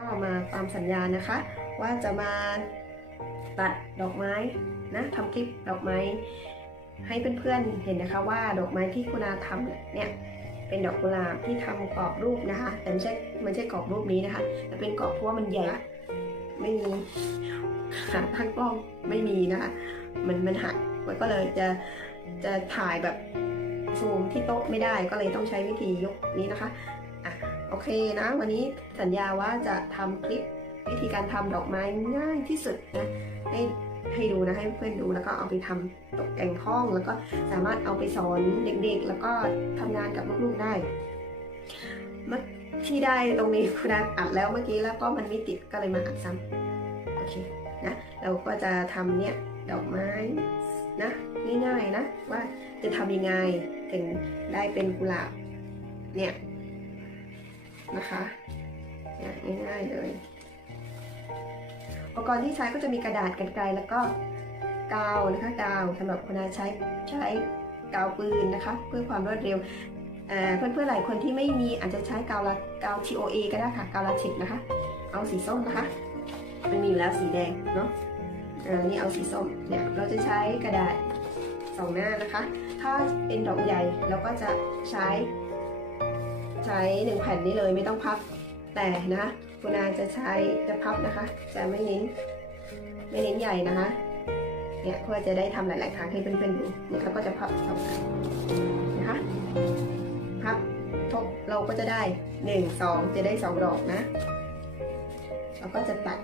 ก็มาตามสัญญานะคะ ว่าจะมาตัดดอกไม้นะทำคลิปดอกไม้ ให้เพื่อนๆเห็นนะคะ ว่าดอกไม้ที่คุณอาทำเนี่ยเป็นดอกกุหลาบที่ทำกรอบรูปนะคะ แต่ไม่ใช่ไม่ใช่กรอบรูปนี้นะคะแต่เป็นกรอบเพราะว่ามันใหญ่ไม่มีขาตั้งกล้องไม่มีนะคะ มันมันหักมันก็เลยจะจะถ่ายแบบซูมที่โต๊ะไม่ได้ก็เลยต้องใช้วิธียกนี้นะคะ โอเคนะ วันนี้สัญญาว่าจะทำคลิปวิธีการทำดอกไม้ง่ายที่สุดนะให้ให้ดูนะให้เพื่อนดูแล้วก็เอาไปทำตกแต่งห้องแล้วก็สามารถเอาไปสอนเด็กๆ แล้วก็ทำงานกับลูกๆได้เมื่อที่ได้ตรงนี้คุณอาอัดแล้วเมื่อกี้แล้วก็มันไม่ติดก็เลยมาอัดซ้ำโอเคนะเราก็จะทำเนี่ยดอกไม้นะง่ายๆนะว่าจะทำยังไงถึงได้เป็นกุหลาบเนี่ย นะคะเนี่ยง่ายๆเลยอุปกรณ์ที่ใช้ก็จะมีกระดาษกันไกลแล้วก็กาวนะคะกาวสำหรับคุณอาใช้ใช้กาวปืนนะคะ เพื่อความรวดเร็วเพื่อนๆหลายคนที่ไม่มีอาจจะใช้กาวละกาว TOA ก็ได้ค่ะกาวลาเทกนะคะ เอาสีส้มนะคะมันมีอยู่แล้วสีแดงเนาะอ่อนี่เอาสีส้มเนี่ยเราจะใช้กระดาษสองหน้านะคะ ถ้าเป็นดอกใหญ่เราก็จะใช้ ใช้หนึ่งแผ่นนี้เลยไม่ต้องพับ แต่นะคุณอาจะใช้จะพับนะคะ จะไม่เน้นไม่เน้นใหญ่นะคะ เนี่ยเพื่อจะได้ทำหลาย ๆ ครั้งให้เพื่อนๆดู เนี่ยเราก็จะพับสองอันนะคะ พับทบเราก็จะได้หนึ่งสองจะได้สองดอกนะ เราก็จะตัด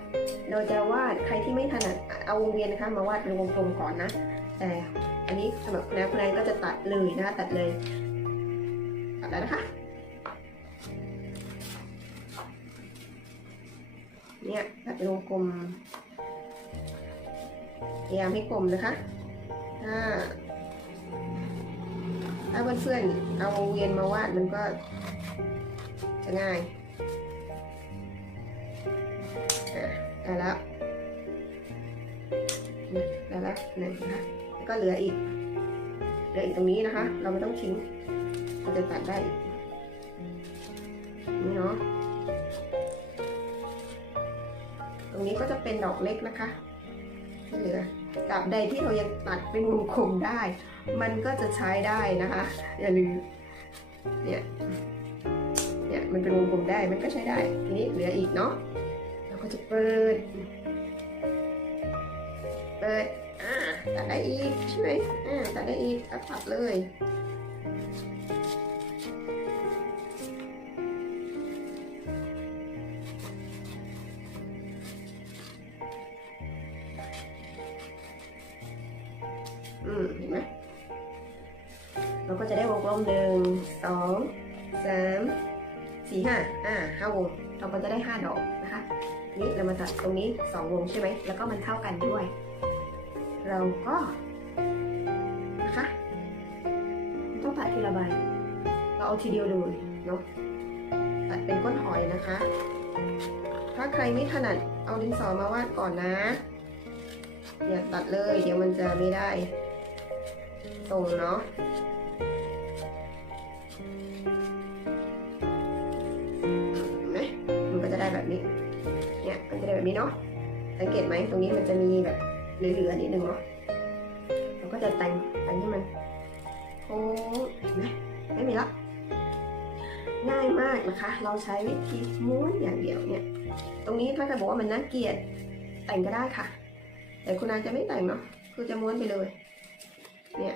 เราจะวาดใครที่ไม่ถนัดเอาวงเวียนนะคะ มาวาดเป็นวงกลมก่อนนะ แต่อันนี้สำหรับคุณนายคุณนายก็จะตัดเลยนะคะตัดเลยตัดแล้วนะคะ เนี่ยตัดเป็นวงกลมพยายามให้กลมนะคะ ถ้าถ้าเพื่อนๆเอาวงเวียนมาวาดมันก็จะง่ายอะได้แล้วได้แล้วหนึ่งนะคะแล้วก็เหลืออีก เหลืออีกตรงนี้นะคะ เราไม่ต้องทิ้งเราจะตัดได้อีกนี่เนาะ รงนี้ก็จะเป็นดอกเล็กนะคะที่เหลือตราบใดที่เรายังตัดเป็นวงกลมได้ มันก็จะใช้ได้นะคะ อย่าลืมเนี่ยเนี่ยมันเป็นวงกลมได้มันก็ใช้ได้ทีนี้เหลืออีกเนาะเราก็จะเปิด เปิดอ่าตัดได้อีกใช่ไหมอ่าตัดได้อีกก็ตัดเลย อืมเห็นไหมเราก็จะได้วงกลมหนึ่งสองสามสี่ห้าอ่าห้าวง เราก็จะได้ห้าดอกนะคะนี้เรามาตัดตรงนี้สองวงใช่ไหมแล้วก็มันเท่ากันด้วย เราก็นะคะต้องตัดทีละใบเราเอาทีเดียวเลยเนาะตัดเป็นก้นหอยนะคะ ถ้าใครไม่ถนัดเอาดินสอมาวาดก่อนนะอย่าตัดเลย เดี๋ยวมันจะไม่ได้ ตรงเนาะเห็นไหมมันก็จะได้แบบนี้ เนี่ยมันจะได้แบบนี้เนาะ สังเกตไหมตรงนี้มันจะมีแบบเหลือๆนิดนึงเนาะเราก็จะแต่งแต่งให้มันโค้งเห็นไหมไม่มีละง่ายมากนะคะ เราใช้วิธีม้วนอย่างเดียวเนี่ย ตรงนี้ถ้าใครบอกว่ามันน่าเกลียดแต่งก็ได้ค่ะ แต่คุณอาจจะไม่แต่งเนาะ คือจะม้วนไปเลย เนี่ย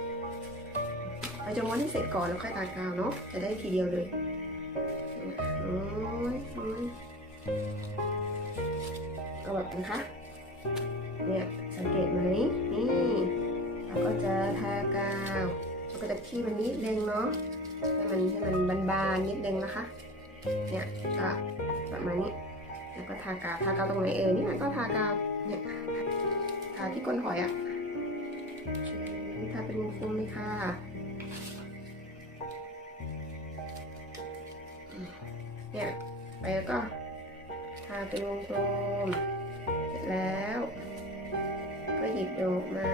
เราจะม้วนให้เสร็จก่อนแล้วค่อยตากาวเนาะ จะได้ทีเดียวเลยม้วนม้วนเอาแบบนะคะ เนี่ยสังเกตไหมนี่เราก็จะทากาวเราก็จะขี้มันนิดนึงเนาะ ให้มันให้มันบานๆนิดนึงนะคะ เนี่ยก็ประมาณนี้แล้วก็ทากาว ทากาวตรงไหนเอ่ยนี่ยก็ทากาวเนี่ยทาที่ก้นหอยอะ่ะทาเป็นวงกลมเลยค่ะ เนี่ยไปแล้วก็ทาเป็นวงกลมเสร็จแล้ว ก็หยิบโดกมา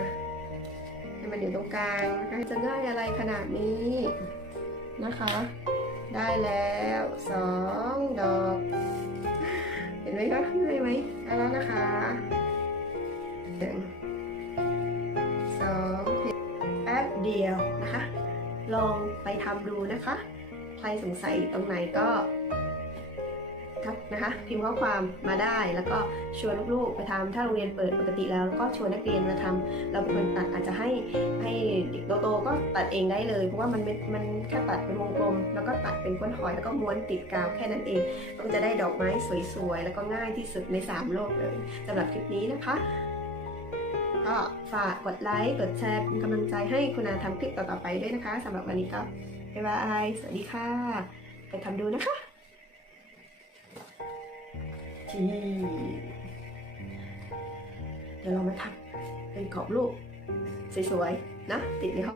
ให้มันอยู่ตรงกลางนะคะจะง่ายอะไรขนาดนี้นะคะ ได้แล้วสองดอก เห็นไหมคะง่ายไหมได้แล้วนะคะหนึ่งสองแป๊บเดียวนะคะ ลองไปทำดูนะคะ ใครสงสัยตรงไหนก็ ทักนะคะ พิมพ์ข้อความมาได้ แล้วก็ชวนลูกๆไปทำถ้าโรงเรียนเปิดปกติแล้วก็ชวนนักเรียนมาทำเราเป็นคนตัดอาจจะให้ให้เด็กโตๆก็ตัดเองได้เลย เพราะว่ามันไม่มันแค่ตัดเป็นวงกลม แล้วก็ตัดเป็นก้นหอยแล้วก็ม้วนติดกาวแค่นั้นเองก็จะได้ดอกไม้สวยๆแล้วก็ง่ายที่สุดใน 3 โลกเลยสำหรับคลิปนี้นะคะก็ฝากกดไลค์กดแชร์เป็นกำลังใจให้คุณอาทำคลิปต่อๆไปด้วยนะคะสำหรับวันนี้ก็บ๊ายบายสวัสดีค่ะไปทำดูนะคะ ทีเดี๋ยวเรามาทำเป็นกรอบรูปสวยๆนะ ติดในห้อง